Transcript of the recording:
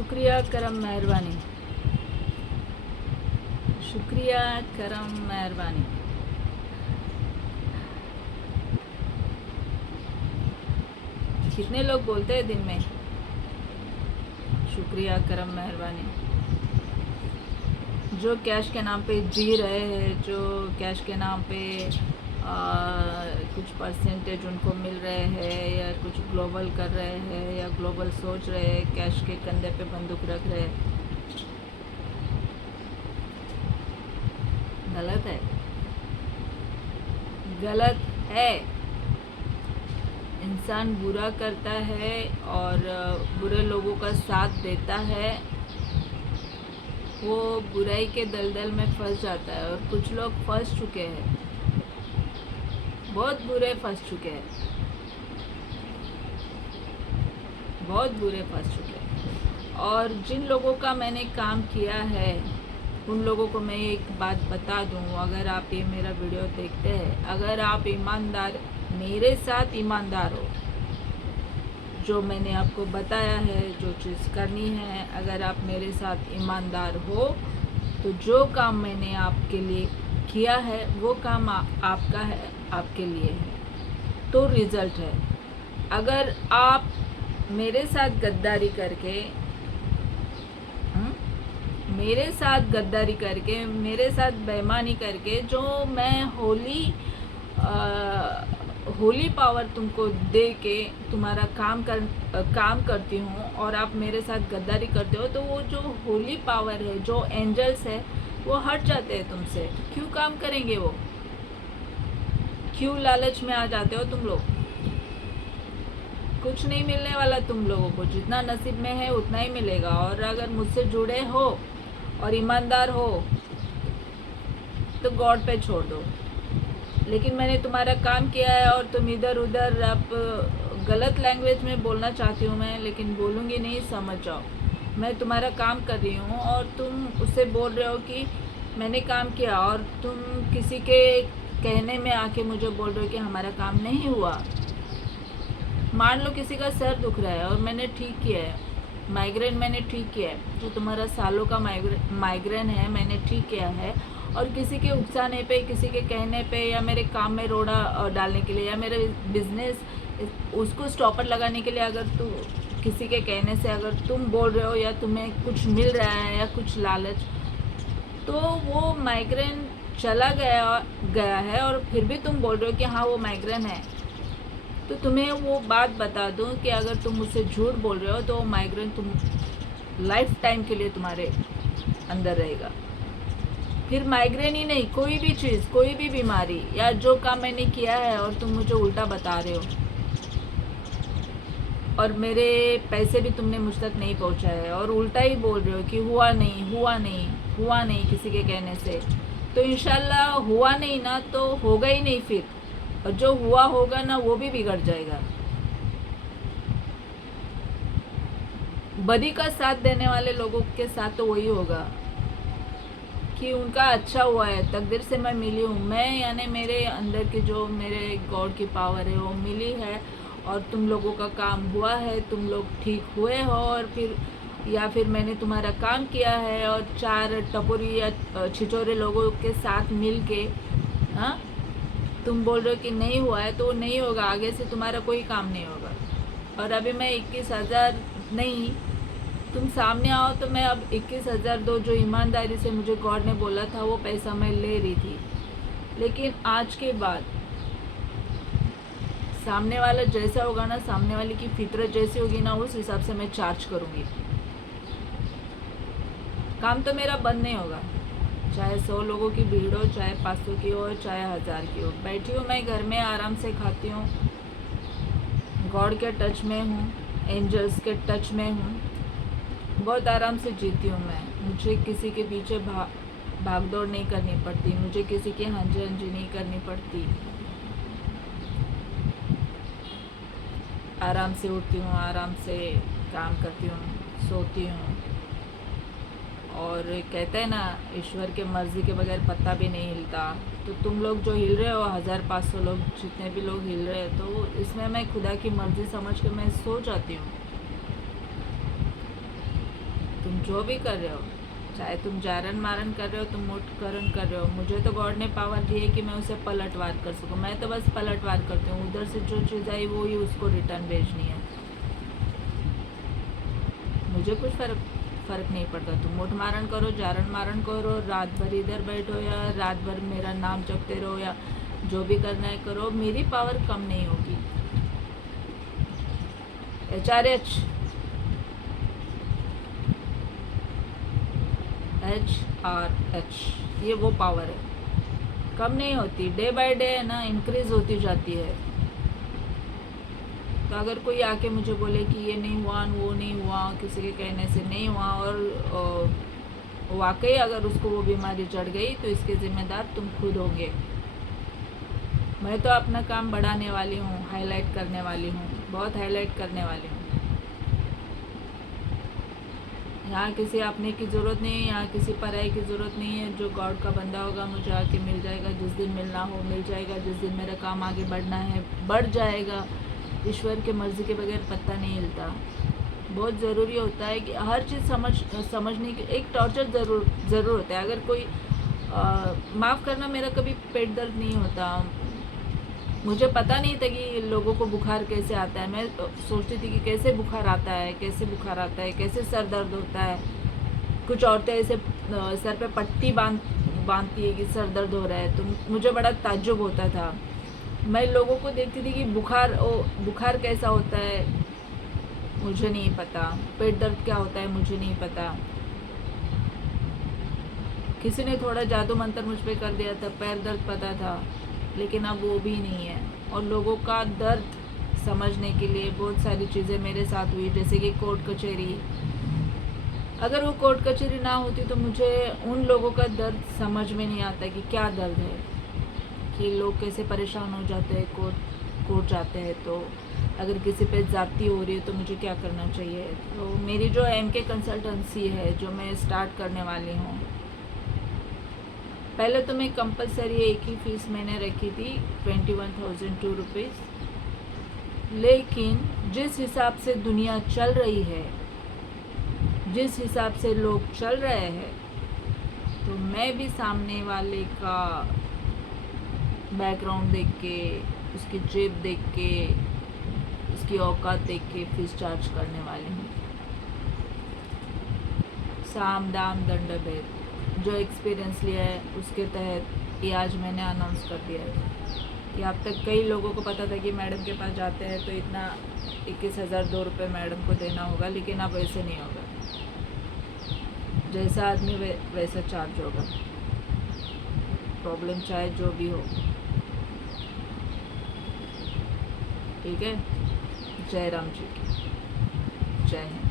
शुक्रिया करम मेहरबानी, शुक्रिया करम मेहरबानी। कितने लोग बोलते हैं दिन में शुक्रिया करम मेहरबानी? जो कैश के नाम पे जी रहे हैं, जो कैश के नाम पे कुछ परसेंटेज उनको मिल रहे हैं, या कुछ ग्लोबल कर रहे हैं, या ग्लोबल सोच रहे हैं, कैश के कंधे पे बंदूक रख रहे हैं, गलत है, गलत है। इंसान बुरा करता है और बुरे लोगों का साथ देता है, वो बुराई के दलदल में फंस जाता है। और कुछ लोग फंस चुके हैं, बहुत बुरे फंस चुके हैं, बहुत बुरे फंस चुके हैं। और जिन लोगों का मैंने काम किया है उन लोगों को मैं एक बात बता दूं, अगर आप ये मेरा वीडियो देखते हैं, अगर आप ईमानदार, मेरे साथ ईमानदार हो, जो मैंने आपको बताया है, जो चीज़ करनी है, अगर आप मेरे साथ ईमानदार हो तो जो काम मैंने आपके लिए किया है वो काम आपका है, आपके लिए है, तो रिज़ल्ट है। अगर आप मेरे साथ गद्दारी करके मेरे साथ गद्दारी करके, मेरे साथ बेईमानी करके, जो मैं होली पावर तुमको दे के तुम्हारा काम करती हूँ, और आप मेरे साथ गद्दारी करते हो, तो वो जो होली पावर है, जो एंजल्स है, वो हट जाते हैं तुमसे। क्यों काम करेंगे वो? क्यों लालच में आ जाते हो तुम लोग? कुछ नहीं मिलने वाला तुम लोगों को, जितना नसीब में है उतना ही मिलेगा। और अगर मुझसे जुड़े हो और ईमानदार हो तो गॉड पे छोड़ दो। लेकिन मैंने तुम्हारा काम किया है और तुम इधर उधर, अब गलत लैंग्वेज में बोलना चाहती हूँ मैं, लेकिन बोलूँगी नहीं, समझ जाओ। मैं तुम्हारा काम कर रही हूँ और तुम उससे बोल रहे हो कि मैंने काम किया, और तुम किसी के कहने में आके मुझे बोल रहे हो कि हमारा काम नहीं हुआ। मान लो किसी का सर दुख रहा है और मैंने ठीक किया है, माइग्रेन मैंने ठीक किया है, जो तुम्हारा सालों का माइग्रेन है मैंने ठीक किया है, और किसी के उकसाने पे, किसी के कहने पे, या मेरे काम में रोड़ा डालने के लिए, या मेरे बिजनेस उसको स्टॉपर लगाने के लिए, अगर तू किसी के कहने से अगर तुम बोल रहे हो या तुम्हें कुछ मिल रहा है या कुछ लालच, तो वो माइग्रेन चला गया है, और फिर भी तुम बोल रहे हो कि हाँ वो माइग्रेन है। तो तुम्हें वो बात बता दूं कि अगर तुम मुझसे झूठ बोल रहे हो तो वो माइग्रेन तुम लाइफ टाइम के लिए तुम्हारे अंदर रहेगा। फिर माइग्रेन ही नहीं, कोई भी चीज़, कोई भी बीमारी, या जो काम मैंने किया है और तुम मुझे उल्टा बता रहे हो, और मेरे पैसे भी तुमने मुझ तक नहीं पहुंचाए, और उल्टा ही बोल रहे हो कि हुआ नहीं, हुआ नहीं, हुआ नहीं किसी के कहने से। तो इंशाल्लाह हुआ नहीं ना, तो होगा ही नहीं फिर, और जो हुआ होगा ना वो भी बिगड़ जाएगा। बदी का साथ देने वाले लोगों के साथ तो वही होगा कि उनका अच्छा हुआ है, तकदीर से मैं मिली हूँ, मैं यानी मेरे अंदर की जो मेरे गॉड की पावर है वो मिली है, और तुम लोगों का काम हुआ है, तुम लोग ठीक हुए हो, और फिर या फिर मैंने तुम्हारा काम किया है और 4 टपोरी या छिचोरे लोगों के साथ मिल के, हाँ, तुम बोल रहे हो कि नहीं हुआ है, तो वो नहीं होगा, आगे से तुम्हारा कोई काम नहीं होगा। और अभी मैं 21,000 नहीं, तुम सामने आओ तो मैं अब 21,000 दो, जो ईमानदारी से मुझे गॉड ने बोला था वो पैसा मैं ले रही थी। लेकिन आज के बाद सामने वाला जैसा होगा ना, सामने वाले की फितरत जैसी होगी ना, उस हिसाब से मैं चार्ज करूँगी। काम तो मेरा बंद नहीं होगा, चाहे 100 लोगों की भीड़ हो, चाहे 500 की हो, चाहे 1000 की हो। बैठी हूँ मैं घर में, आराम से खाती हूँ, गॉड के टच में हूँ, एंजल्स के टच में हूँ, बहुत आराम से जीती हूँ मैं। मुझे किसी के पीछे भाग दौड़ नहीं करनी पड़ती, मुझे किसी की हंजी हंजी नहीं करनी पड़ती। आराम से उठती हूँ, आराम से काम करती हूँ, सोती हूँ। और कहते हैं ना, ईश्वर के मर्ज़ी के बगैर पत्ता भी नहीं हिलता। तो तुम लोग जो हिल रहे हो, 1500 लोग, जितने भी लोग हिल रहे हैं, तो इसमें मैं खुदा की मर्ज़ी समझ के मैं सो जाती हूँ। जो भी कर रहे हो, चाहे तुम जारन मारन कर रहे हो, तुम मुठकरण कर रहे हो, मुझे तो गॉड ने पावर दी है कि मैं उसे पलटवार कर सकूँ। मैं तो बस पलटवार करती हूँ, उधर से जो चीज़ आई वो ही उसको रिटर्न भेजनी है। मुझे कुछ फ़र्क नहीं पड़ता। तुम मुठ मारन करो, जारन मारन करो, रात भर इधर बैठो या रात भर मेरा नाम जपते रहो या जो भी करना है करो, मेरी पावर कम नहीं होगी। HRH ये वो पावर है, कम नहीं होती, डे बाय डे है ना, इंक्रीज होती जाती है। तो अगर कोई आके मुझे बोले कि ये नहीं हुआ, वो नहीं हुआ, किसी के कहने से नहीं हुआ और वाकई अगर उसको वो बीमारी चढ़ गई, तो इसके ज़िम्मेदार तुम खुद होंगे। मैं तो अपना काम बढ़ाने वाली हूँ, हाईलाइट करने वाली हूँ, बहुत हाईलाइट करने वाली हूँ। यहाँ किसी अपने की ज़रूरत नहीं है, यहाँ किसी पराई की ज़रूरत नहीं है। जो गॉड का बंदा होगा मुझे आके मिल जाएगा, जिस दिन मिलना हो मिल जाएगा, जिस दिन मेरा काम आगे बढ़ना है बढ़ जाएगा। ईश्वर के मर्ज़ी के बगैर पत्ता नहीं हिलता। बहुत ज़रूरी होता है कि हर चीज़ समझने की एक टॉर्चर ज़रूर होता है। अगर कोई माफ़ करना, मेरा कभी पेट दर्द नहीं होता। मुझे पता नहीं था कि लोगों को बुखार कैसे आता है। मैं सोचती थी कि कैसे बुखार आता है, कैसे सर दर्द होता है। कुछ औरतें ऐसे सर पे पट्टी बांधती है कि सर दर्द हो रहा है, तो मुझे बड़ा ताज्जुब होता था। मैं लोगों को देखती थी कि बुखार कैसा होता है, मुझे नहीं पता। पेट दर्द क्या होता है, मुझे नहीं पता। किसी ने थोड़ा जादू मंत्र मुझ पे कर दिया था, पैर दर्द पता था, लेकिन अब वो भी नहीं है। और लोगों का दर्द समझने के लिए बहुत सारी चीज़ें मेरे साथ हुई, जैसे कि कोर्ट कचहरी। अगर वो कोर्ट कचहरी ना होती तो मुझे उन लोगों का दर्द समझ में नहीं आता कि क्या दर्द है, कि लोग कैसे परेशान हो जाते हैं कोर्ट जाते हैं। तो अगर किसी पे ज़्यादती हो रही है तो मुझे क्या करना चाहिए। तो मेरी जो MK कंसल्टेंसी है, जो मैं स्टार्ट करने वाली हूँ, पहले तो मैं कंपलसरी एक ही फ़ीस मैंने रखी थी 21,002 रुपीज़, लेकिन जिस हिसाब से दुनिया चल रही है, जिस हिसाब से लोग चल रहे हैं, तो मैं भी सामने वाले का बैकग्राउंड देख के, उसकी जेब देख के, उसकी औकात देख के फीस चार्ज करने वाली हूँ। साम दाम दंड भेद, जो एक्सपीरियंस लिया है उसके तहत ये आज मैंने अनाउंस कर दिया है कि अब तक कई लोगों को पता था कि मैडम के पास जाते हैं तो इतना 21,002 रुपये मैडम को देना होगा, लेकिन अब वैसे नहीं होगा। जैसा आदमी वैसा चार्ज होगा, प्रॉब्लम चाहे जो भी हो। ठीक है। जय राम जी की जय हिंद।